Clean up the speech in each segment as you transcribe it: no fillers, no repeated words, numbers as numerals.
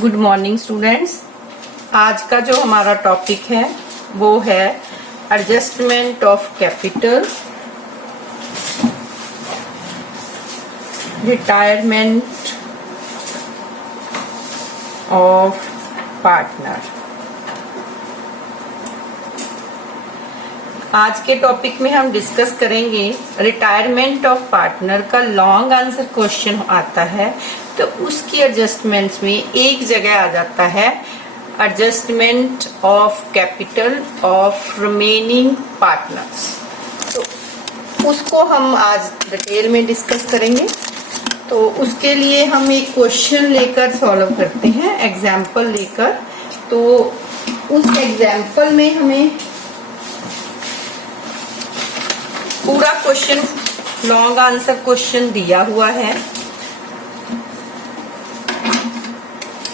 Good morning students. आज का जो हमारा टॉपिक है वो है adjustment of capital, retirement of partner. आज के टॉपिक में हम डिस्कस करेंगे रिटायरमेंट ऑफ पार्टनर का लॉन्ग आंसर क्वेश्चन आता है तो उसकी एडजस्टमेंट्स में एक जगह आ जाता है adjustment of capital of remaining partners. तो उसको हम आज डिटेल में डिस्कस करेंगे। तो उसके लिए हम एक क्वेश्चन लेकर सॉल्व करते हैं, एग्जाम्पल लेकर। तो उस एग्जाम्पल में हमें पूरा क्वेश्चन लॉन्ग आंसर क्वेश्चन दिया हुआ है।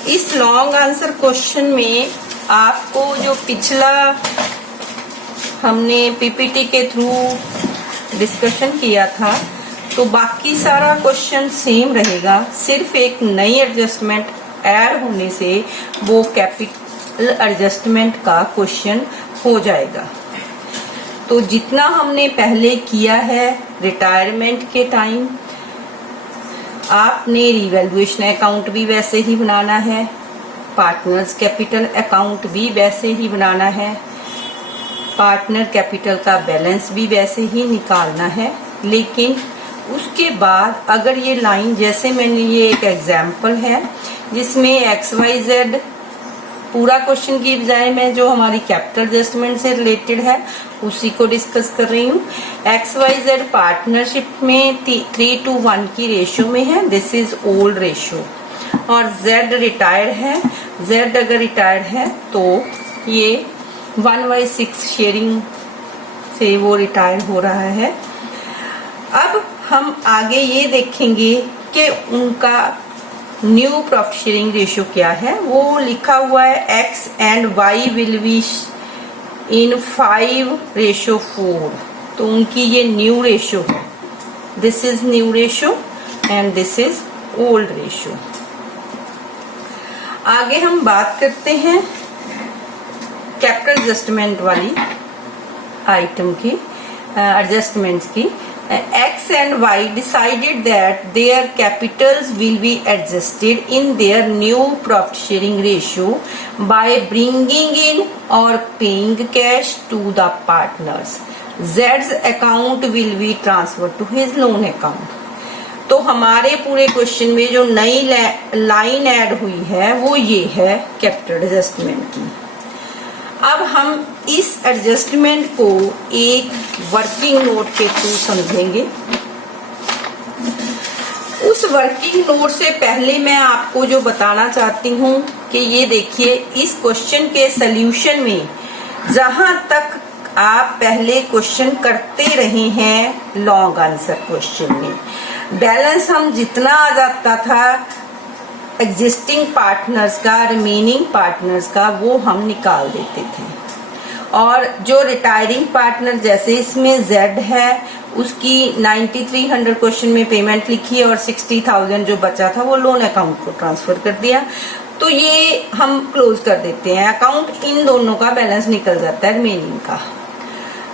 इस लॉन्ग आंसर क्वेश्चन में आपको जो पिछला हमने पीपीटी के थ्रू डिस्कशन किया था तो बाकी सारा क्वेश्चन सेम रहेगा, सिर्फ एक नई एडजस्टमेंट ऐड होने से वो कैपिटल एडजस्टमेंट का क्वेश्चन हो जाएगा। तो जितना हमने पहले किया है रिटायरमेंट के टाइम, आपने रिवैल्यूएशन अकाउंट भी वैसे ही बनाना है, पार्टनर्स कैपिटल अकाउंट भी वैसे ही बनाना है, पार्टनर कैपिटल का बैलेंस भी वैसे ही निकालना है। लेकिन उसके बाद अगर ये लाइन, जैसे मैंने ये एक एग्जाम्पल है जिसमें XYZ पूरा क्वेश्चन की बजाय मैं जो हमारी कैपिटल एडजस्टमेंट से रिलेटेड है उसी को डिस्कस कर रही हूँ। XYZ पार्टनरशिप में 3:1 की रेशियो में है, दिस इज ओल्ड रेशियो। और Z रिटायर्ड है, Z अगर रिटायर्ड है तो ये 1/6 शेयरिंग से वो रिटायर हो रहा है। अब हम आगे ये देखेंगे कि उनका न्यू प्रॉफिट शेयरिंग रेशियो क्या है। वो लिखा हुआ है X and Y will be in 5:4। तो उनकी ये न्यू रेशियो है, this is new ratio and this is old ratio. आगे हम बात करते हैं कैपिटल एडजस्टमेंट वाली आइटम की, एडजस्टमेंट्स की। X and Y decided that their capitals will be adjusted in their new profit sharing ratio by bringing in or paying cash to the partners. Z's account will be transferred to his loan account. तो हमारे पूरे question में जो नई line add हुई है वो ये है कैपिटल एडजस्टमेंट की। अब हम इस एडजस्टमेंट को एक वर्किंग नोट के थ्रू समझेंगे। उस वर्किंग नोट से पहले मैं आपको जो बताना चाहती हूँ कि ये देखिए, इस क्वेश्चन के सल्यूशन में जहां तक आप पहले क्वेश्चन करते रहे हैं लॉन्ग आंसर क्वेश्चन में, बैलेंस हम जितना आ जाता था एग्जिस्टिंग पार्टनर्स का, रिमेनिंग पार्टनर्स का, वो हम निकाल देते थे। और जो रिटायरिंग पार्टनर, जैसे इसमें Z है, उसकी 9300 क्वेश्चन में पेमेंट लिखी और 60,000 जो बचा था वो लोन अकाउंट को ट्रांसफर कर दिया। तो ये हम क्लोज कर देते हैं अकाउंट, इन दोनों का बैलेंस निकल जाता है रिमेनिंग का।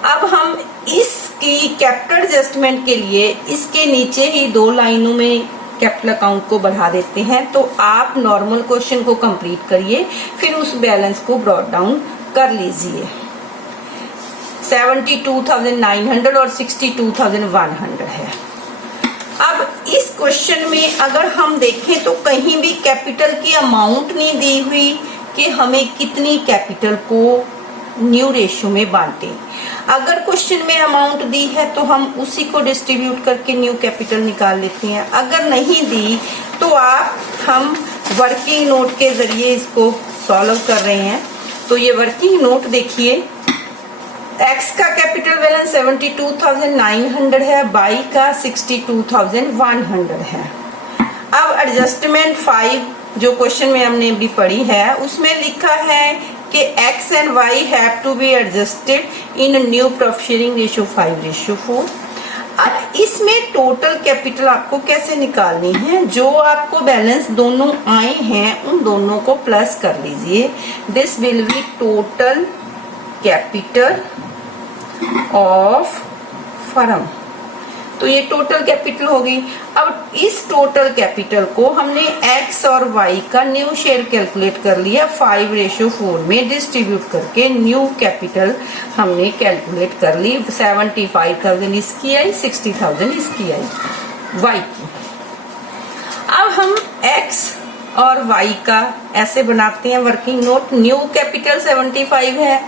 अब हम इसकी कैपिटल एडजस्टमेंट के लिए इसके नीचे ही 2 लाइनों में कैपिटल अकाउंट को बढ़ा देते हैं। तो आप नॉर्मल क्वेश्चन को कंप्लीट करिए, फिर उस बैलेंस को ब्रॉट डाउन कर लीजिए। 72,900 और 62,100 है। अब इस क्वेश्चन में अगर हम देखें तो कहीं भी कैपिटल की अमाउंट नहीं दी हुई कि हमें कितनी कैपिटल को न्यू रेशियो में बांटें। अगर क्वेश्चन में अमाउंट दी है तो हम उसी को डिस्ट्रीब्यूट करके न्यू कैपिटल निकाल लेते हैं। अगर नहीं दी तो हम वर्किंग नोट के जरिए इसको सॉल्व कर रहे हैं। तो ये वर्किंग नोट देखिए, X का कैपिटल बैलेंस 72,900 है, Y का 62,100 है। अब एडजस्टमेंट 5 जो क्वेश्चन में हमने अभी पढ़ी है उसमें लिखा है कि X and Y have to be adjusted in a new profit sharing ratio 5:4। अब इसमें टोटल कैपिटल आपको कैसे निकालनी है, जो आपको बैलेंस दोनों आए हैं उन दोनों को प्लस कर लीजिए। This will be total capital of firm. तो ये टोटल कैपिटल हो गई। अब इस टोटल कैपिटल को हमने एक्स और वाई का न्यू शेयर कैलकुलेट कर लिया, 5:4 में डिस्ट्रीब्यूट करके न्यू कैपिटल हमने कैलकुलेट कर ली। 75,000 इसकी आई, 60,000 इसकी आई वाई की। अब हम एक्स और वाई का ऐसे बनाते हैं वर्किंग नोट। न्यू कैपिटल 75 है,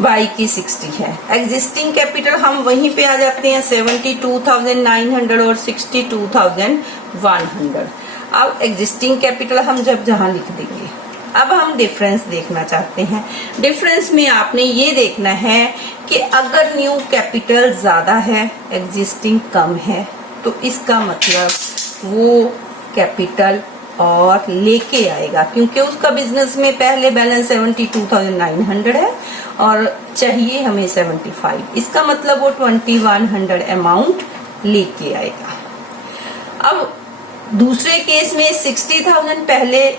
वाई की 60 है। एग्जिस्टिंग कैपिटल हम वहीं पे आ जाते हैं, 72,900 और 62,100। अब एग्जिस्टिंग कैपिटल हम जहां लिख देंगे। अब हम डिफरेंस देखना चाहते हैं। डिफरेंस में आपने ये देखना है कि अगर न्यू कैपिटल ज्यादा है, एग्जिस्टिंग कम है, तो इसका मतलब वो कैपिटल और लेके आएगा, क्योंकि उसका बिजनेस में पहले बैलेंस 72,900 है और चाहिए हमें 75। इसका मतलब वो 2100 अमाउंट लेके आएगा। अब दूसरे केस में 60,000 पहले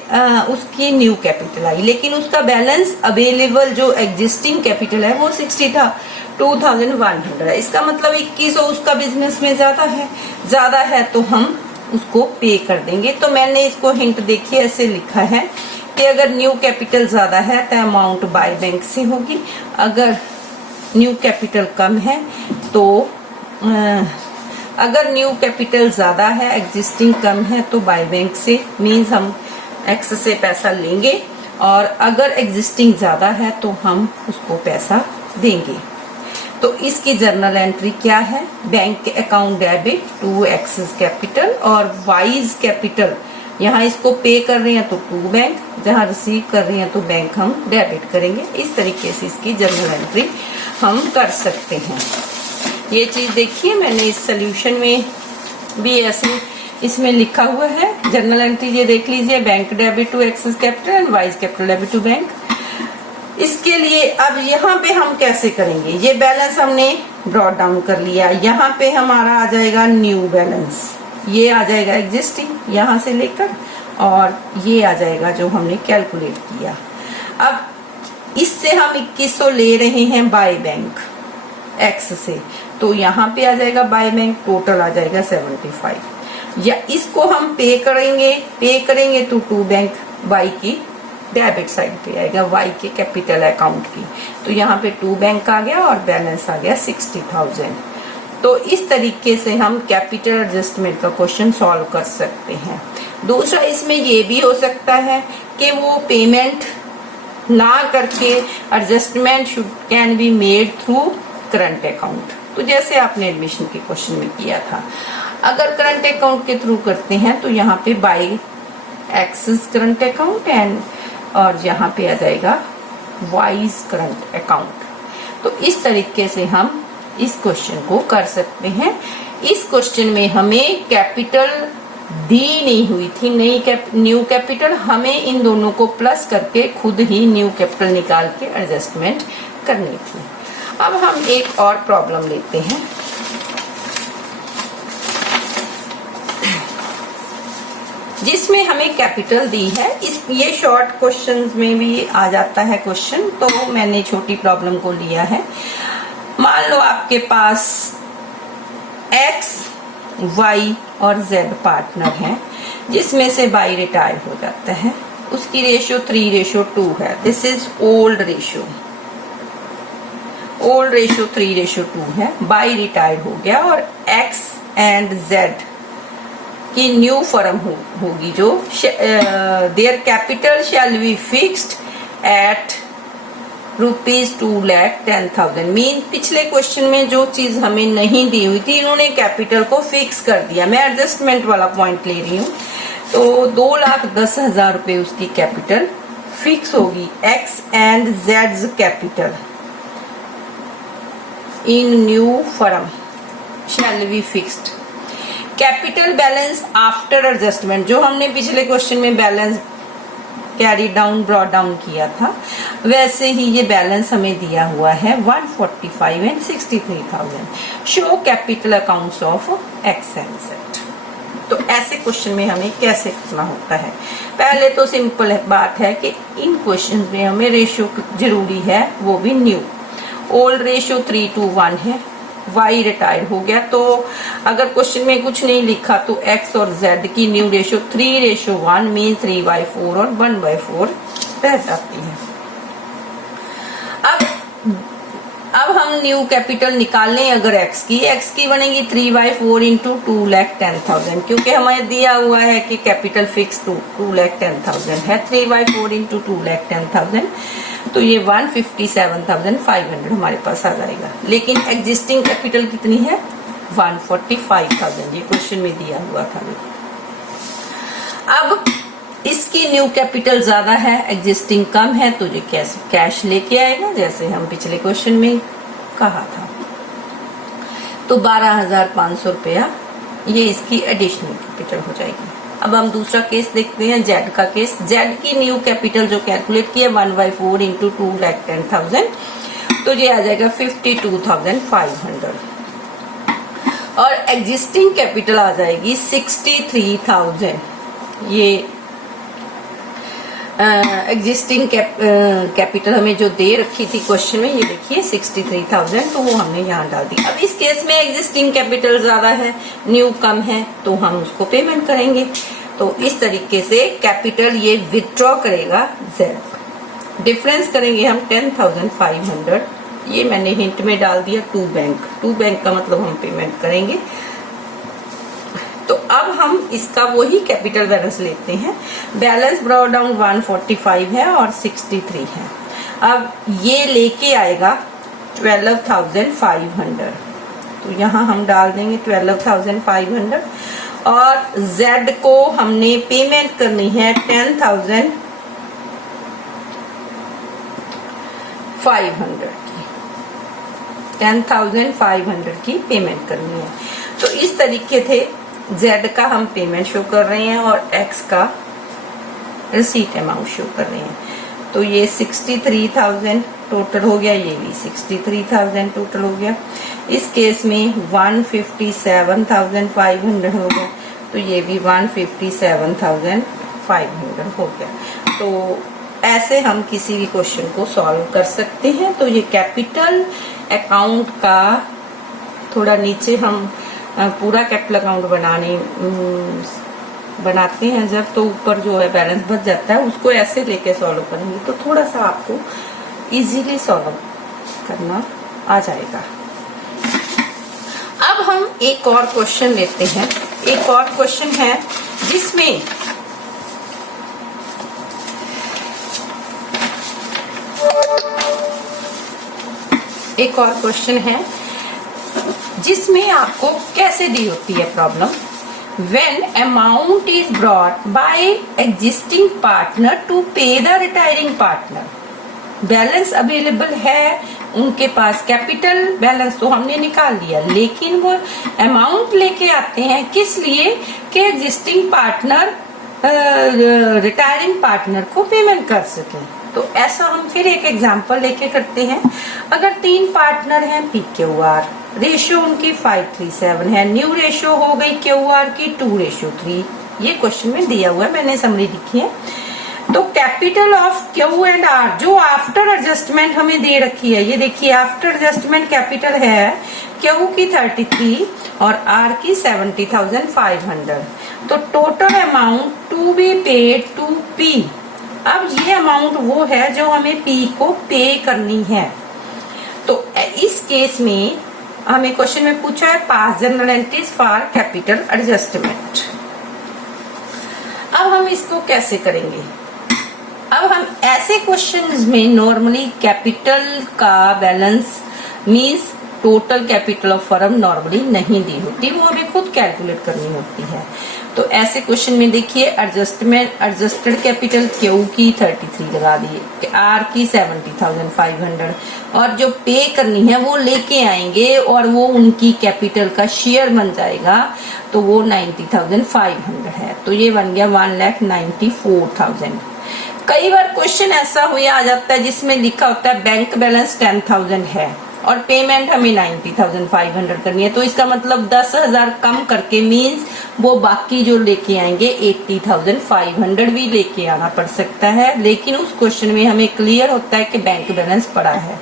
उसकी न्यू कैपिटल आई, लेकिन उसका बैलेंस अवेलेबल जो एग्जिस्टिंग कैपिटल है वो 62,100 है। इसका मतलब 2100 उसका बिजनेस में ज्यादा है तो हम उसको पे कर देंगे। तो मैंने इसको हिंट देखिए ऐसे लिखा है कि अगर न्यू कैपिटल ज्यादा है तो अमाउंट बाय बैंक से होगी, अगर न्यू कैपिटल कम है तो अगर न्यू कैपिटल ज्यादा है, एग्जिस्टिंग कम है तो बाय बैंक से, मीन्स हम एक्स से पैसा लेंगे, और अगर एग्जिस्टिंग ज्यादा है तो हम उसको पैसा देंगे। तो इसकी जर्नल एंट्री क्या है? Bank account debit to X's capital और वाइज कैपिटल, यहाँ इसको पे कर रहे हैं तो टू बैंक, जहाँ रिसीव कर रहे हैं तो बैंक हम डेबिट करेंगे। इस तरीके से इसकी जर्नल एंट्री हम कर सकते हैं। ये चीज देखिए मैंने इस सोल्यूशन में भी ऐसे इसमें लिखा हुआ है। जर्नल एंट्री ये देख लीजिए, bank debit to X's capital and Y's capital debit to bank. इसके लिए अब यहाँ पे हम कैसे करेंगे? ये बैलेंस हमने ब्रॉट डाउन कर लिया, यहाँ पे हमारा आ जाएगा न्यू बैलेंस, ये आ जाएगा एग्जिस्टिंग यहाँ से लेकर, और ये आ जाएगा जो हमने कैलकुलेट किया। अब इससे हम 2100 ले रहे हैं बाय बैंक एक्स से, तो यहाँ पे आ जाएगा बाय बैंक, टोटल आ जाएगा 75। या इसको हम पे करेंगे तो टू बैंक वाई की डेबिट साइड पे आएगा, वाई के कैपिटल अकाउंट की, तो यहाँ पे टू बैंक आ गया और बैलेंस आ गया 60,000। तो इस तरीके से हम कैपिटल एडजस्टमेंट का क्वेश्चन सॉल्व कर सकते हैं। दूसरा इसमें ये भी हो सकता है कि वो पेमेंट ना करके adjustment can be made through current account. तो जैसे आपने एडमिशन के क्वेश्चन में किया था, अगर करंट अकाउंट के थ्रू करते हैं तो यहाँ पे bye access current account and, और यहाँ पे आ जाएगा वाइज करंट अकाउंट। तो इस तरीके से हम इस क्वेश्चन को कर सकते हैं। इस क्वेश्चन में हमें कैपिटल दी नहीं हुई थी, न्यू कैपिटल, हमें इन दोनों को प्लस करके खुद ही न्यू कैपिटल निकाल के एडजस्टमेंट करनी थी। अब हम एक और प्रॉब्लम लेते हैं। जिसमें हमें कैपिटल दी है। ये शॉर्ट क्वेश्चंस में भी आ जाता है क्वेश्चन, तो मैंने छोटी प्रॉब्लम को लिया है। मान लो आपके पास एक्स, वाई और जेड पार्टनर हैं, जिसमें से वाई रिटायर हो जाता है, उसकी रेशियो 3:2 है। दिस इज ओल्ड रेशियो 3:2 है। वाई रिटायर हो गया और एक्स एंड जेड की न्यू फर्म होगी, जो their capital shall be fixed at ₹2,10,000। Mean पिछले क्वेश्चन में जो चीज हमें नहीं दी हुई थी, इन्होंने कैपिटल को फिक्स कर दिया। मैं एडजस्टमेंट वाला पॉइंट ले रही हूँ। तो 2,10,000 रुपए उसकी कैपिटल फिक्स होगी। X and Jades capital in new firm shall be fixed. Capital balance after adjustment, जो हमने पिछले क्वेश्चन में balance carry down brought down किया था, वैसे ही ये बैलेंस हमें दिया हुआ है 145 and 63,000। Show capital accounts of x and Z. तो ऐसे क्वेश्चन में हमें कैसे करना होता है? पहले तो सिंपल बात है कि इन क्वेश्चन में हमें रेशियो जरूरी है, वो भी न्यू। ओल्ड रेशियो 3:1 है, y रिटायर्ड हो गया, तो अगर क्वेश्चन में कुछ नहीं लिखा तो x और z की न्यू रेशियो 3:1 मीन 3/4 और 1/4 रह जाती है। अब हम न्यू कैपिटल निकाल लें। अगर x की बनेगी 3/4 इंटू 2,10,000, क्योंकि हमें दिया हुआ है कि कैपिटल फिक्स 2,10,000 है। 3/4 इंटू 2,10,000, तो ये 157,500 हमारे पास आ जाएगा। लेकिन एग्जिस्टिंग कैपिटल कितनी है? 145,000, ये क्वेश्चन में दिया हुआ था। अब इसकी न्यू कैपिटल ज्यादा है, एग्जिस्टिंग कम है, तो ये कैश लेके आएगा, जैसे हम पिछले क्वेश्चन में कहा था। तो 12,500 रुपया ये इसकी एडिशनल कैपिटल हो जाएगी। अब हम दूसरा केस देखते हैं, जेड का केस। जेड की न्यू कैपिटल जो कैलकुलेट की है 1/4 इंटू 2,10,000, तो ये आ जाएगा 52,500। और एग्जिस्टिंग कैपिटल आ जाएगी 63,000। ये एग्जिस्टिंग कैपिटल हमें जो दे रखी थी क्वेश्चन में, ये देखिए 63,000, तो वो हमने यहाँ डाल दी। अब इस केस में एग्जिस्टिंग कैपिटल ज्यादा है, न्यू कम है, तो हम उसको पेमेंट करेंगे। तो इस तरीके से कैपिटल ये विथड्रॉ करेगा जेड। डिफरेंस करेंगे हम 10,500, ये मैंने हिंट में डाल दिया टू बैंक का मतलब हम पेमेंट करेंगे। तो अब हम इसका वही कैपिटल बैलेंस लेते हैं। बैलेंस ब्रॉट डाउन 145 है और 63 है। अब ये लेके आएगा 12,500, तो यहाँ हम डाल देंगे 12,500। और Z को हमने पेमेंट करनी है 10,500 की, 10,500 की पेमेंट करनी है। तो इस तरीके से Z का हम पेमेंट शो कर रहे हैं और X का रिसीट अमाउंट शो कर रहे हैं। तो ये 63,000 टोटल हो गया, ये भी 63,000 टोटल हो गया। इस केस में 157,500 हो गया, तो ये भी 157,500 हो गया। तो ऐसे हम किसी भी क्वेश्चन को सॉल्व कर सकते हैं। तो ये कैपिटल अकाउंट का थोड़ा नीचे हम पूरा कैपिटल अकाउंट बनाते हैं जब, तो ऊपर जो है बैलेंस बच जाता है, उसको ऐसे लेके सॉल्व करेंगे तो थोड़ा सा आपको इजीली सॉल्व करना आ जाएगा। अब हम एक और क्वेश्चन लेते हैं। एक और क्वेश्चन है जिसमें आपको कैसे दी होती है problem. When amount is brought by existing partner to pay the retiring partner, balance available है उनके पास, कैपिटल बैलेंस तो हमने निकाल लिया, लेकिन वो अमाउंट लेके आते हैं किस लिए कि एग्जिस्टिंग पार्टनर रिटायरिंग पार्टनर को पेमेंट कर सके। तो ऐसा हम फिर एक एग्जांपल लेके करते हैं। अगर 3 पार्टनर हैं PQR, रेशियो उनकी 5:3:7 है, न्यू रेशियो हो गई QR की 2:3। ये क्वेश्चन में दिया हुआ है, मैंने समरी लिखी है। तो capital of Q and R जो आफ्टर एडजस्टमेंट हमें दे रखी है, ये देखिए आफ्टर एडजस्टमेंट कैपिटल है Q की 33 और R की 70,500। तो total amount to be paid to P। अब ये अमाउंट वो है जो हमें P को पे करनी है। तो इस केस में हमें क्वेश्चन में पूछा है pass general entries for capital adjustment. अब हम इसको कैसे करेंगे। अब हम ऐसे क्वेश्चंस में नॉर्मली कैपिटल का balance means total capital of firm normally नहीं दी होती, वो हमें खुद कैलकुलेट करनी होती है। तो ऐसे क्वेश्चन में देखिए एडजस्टेड कैपिटल Q की 33 लगा दिए, R की 70,500 और जो पे करनी है वो लेके आएंगे और वो उनकी कैपिटल का शेयर बन जाएगा, तो वो 90,500 है। तो ये बन गया 1,94,000। कई बार क्वेश्चन ऐसा हुआ आ जाता है जिसमें लिखा होता है बैंक बैलेंस 10,000 है और पेमेंट हमें 90,500 करनी है, तो इसका मतलब 10,000 कम करके मींस वो बाकी जो लेके आएंगे 80,500 भी लेके आना पड़ सकता है, लेकिन उस क्वेश्चन में हमें क्लियर होता है कि बैंक बैलेंस पड़ा है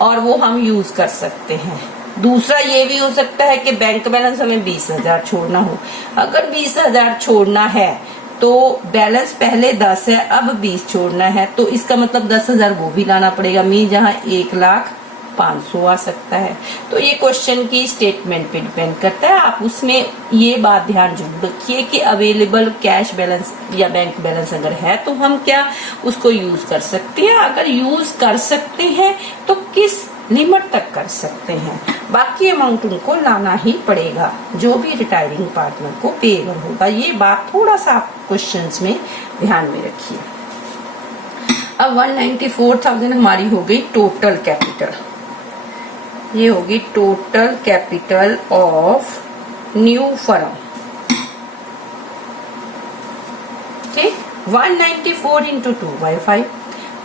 और वो हम यूज कर सकते हैं। दूसरा ये भी हो सकता है कि बैंक बैलेंस हमें 20,000 छोड़ना हो। अगर 20,000 छोड़ना है तो बैलेंस पहले 10 है, अब 20 छोड़ना है, तो इसका मतलब 10,000 वो भी लाना पड़ेगा। मीन जहाँ 1,05,000 आ सकता है। तो ये क्वेश्चन की स्टेटमेंट पे डिपेंड करता है। आप उसमें ये बात ध्यान जरूर रखिए कि अवेलेबल कैश बैलेंस या बैंक बैलेंस अगर है तो हम क्या उसको यूज कर सकते हैं। अगर यूज कर सकते हैं तो किस लिमिट तक कर सकते हैं, बाकी अमाउंट उनको लाना ही पड़ेगा जो भी रिटायरिंग पार्टनर को पेएबल होगा। ये बात थोड़ा सा आप क्वेश्चंस में ध्यान में रखिए। अब 194,000 हमारी हो गई टोटल कैपिटल। ये होगी total capital of new firm. ठीक, 194 इंटू 2/5,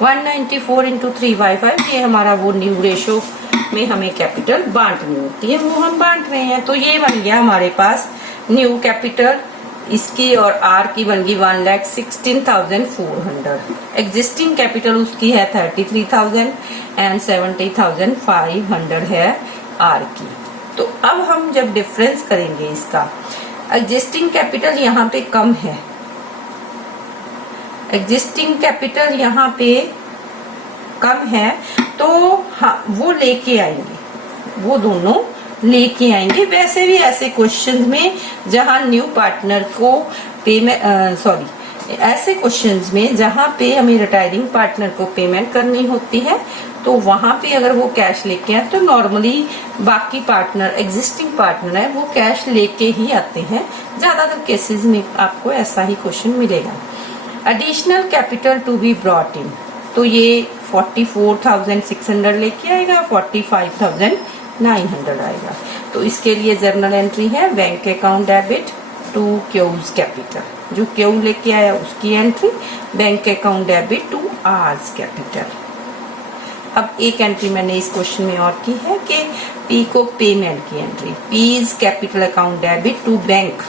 194 इंटू 3/5, ये हमारा वो न्यू रेशो में हमें कैपिटल बांटनी होती है, वो हम बांट रहे हैं। तो ये बन गया हमारे पास न्यू कैपिटल, इसकी और आर की बन गई 1,16,400। एग्जिस्टिंग कैपिटल उसकी है 33,000 एंड 70,500 है आर की। तो अब हम जब डिफरेंस करेंगे इसका, एग्जिस्टिंग कैपिटल यहाँ पे कम है, एग्जिस्टिंग कैपिटल यहाँ पे कम है, तो हाँ वो लेके आएंगे, वो दोनों लेके आएंगे। वैसे भी ऐसे क्वेश्चंस में जहां न्यू पार्टनर को पेमेंट ऐसे क्वेश्चंस में जहां पे हमें रिटायरिंग पार्टनर को पेमेंट करनी होती है तो वहां पे अगर वो कैश लेके आए तो नॉर्मली बाकी पार्टनर एग्जिस्टिंग पार्टनर है वो कैश लेके ही आते हैं। ज्यादातर केसेस में आपको ऐसा ही क्वेश्चन मिलेगा। Additional capital to be brought in, तो ये 44,600 लेके आएगा, 45,900 आएगा। तो इसके लिए जर्नल एंट्री है bank account debit to Q's capital, जो क्यू लेके आया उसकी entry, bank account debit to R's capital. अब एक एंट्री मैंने इस क्वेश्चन में और की है कि पी को पेमेंट की entry, P's capital account debit to bank,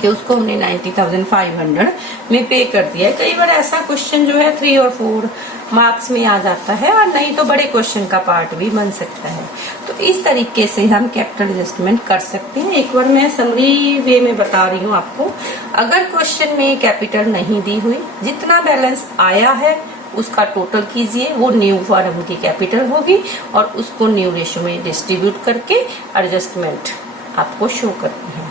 कि उसको हमने 90,500 में पे कर दिया है। कई बार ऐसा क्वेश्चन जो है 3 और 4 मार्क्स में आ जाता है और नहीं तो बड़े क्वेश्चन का पार्ट भी बन सकता है। तो इस तरीके से हम कैपिटल एडजस्टमेंट कर सकते हैं। एक बार मैं समरी वे में बता रही हूँ आपको। अगर क्वेश्चन में कैपिटल नहीं दी हुई, जितना बैलेंस आया है उसका टोटल कीजिए, वो न्यू फर्म की कैपिटल होगी और उसको न्यू रेशियो में डिस्ट्रीब्यूट करके एडजस्टमेंट आपको शो करनी है।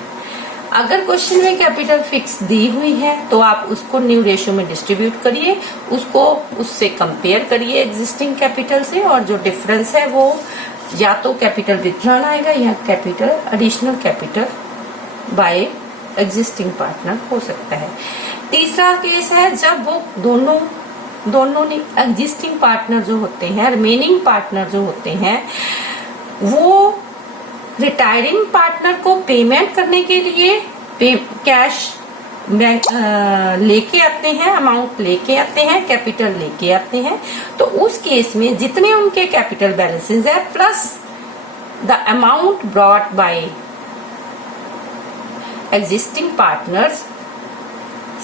अगर क्वेश्चन में कैपिटल फिक्स दी हुई है तो आप उसको न्यू रेशियो में डिस्ट्रीब्यूट करिए, उसको उससे कंपेयर करिए एग्जिस्टिंग कैपिटल से, और जो डिफरेंस है वो या तो कैपिटल विथड्रॉन आएगा या capital additional capital by existing partner हो सकता है। तीसरा केस है जब वो दोनों ने एग्जिस्टिंग पार्टनर जो होते हैं, रिमेनिंग पार्टनर जो होते हैं, वो रिटायरिंग पार्टनर को पेमेंट करने के लिए कैश बैंक लेके आते हैं, अमाउंट लेके आते हैं, कैपिटल लेके आते हैं। तो उस केस में जितने उनके कैपिटल बैलेंसेस है plus the amount brought by existing partners,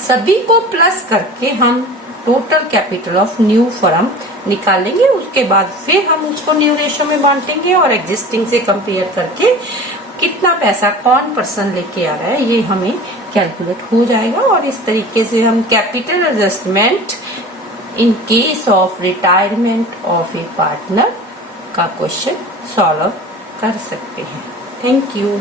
सभी को प्लस करके हम total capital of new firm निकालेंगे। उसके बाद फिर हम उसको न्यू रेशियो में बांटेंगे और एग्जिस्टिंग से कंपेयर करके कितना पैसा कौन पर्सन लेके आ रहा है ये हमें कैलकुलेट हो जाएगा। और इस तरीके से हम capital adjustment in case of retirement of A partner का क्वेश्चन सॉल्व कर सकते हैं। Thank you.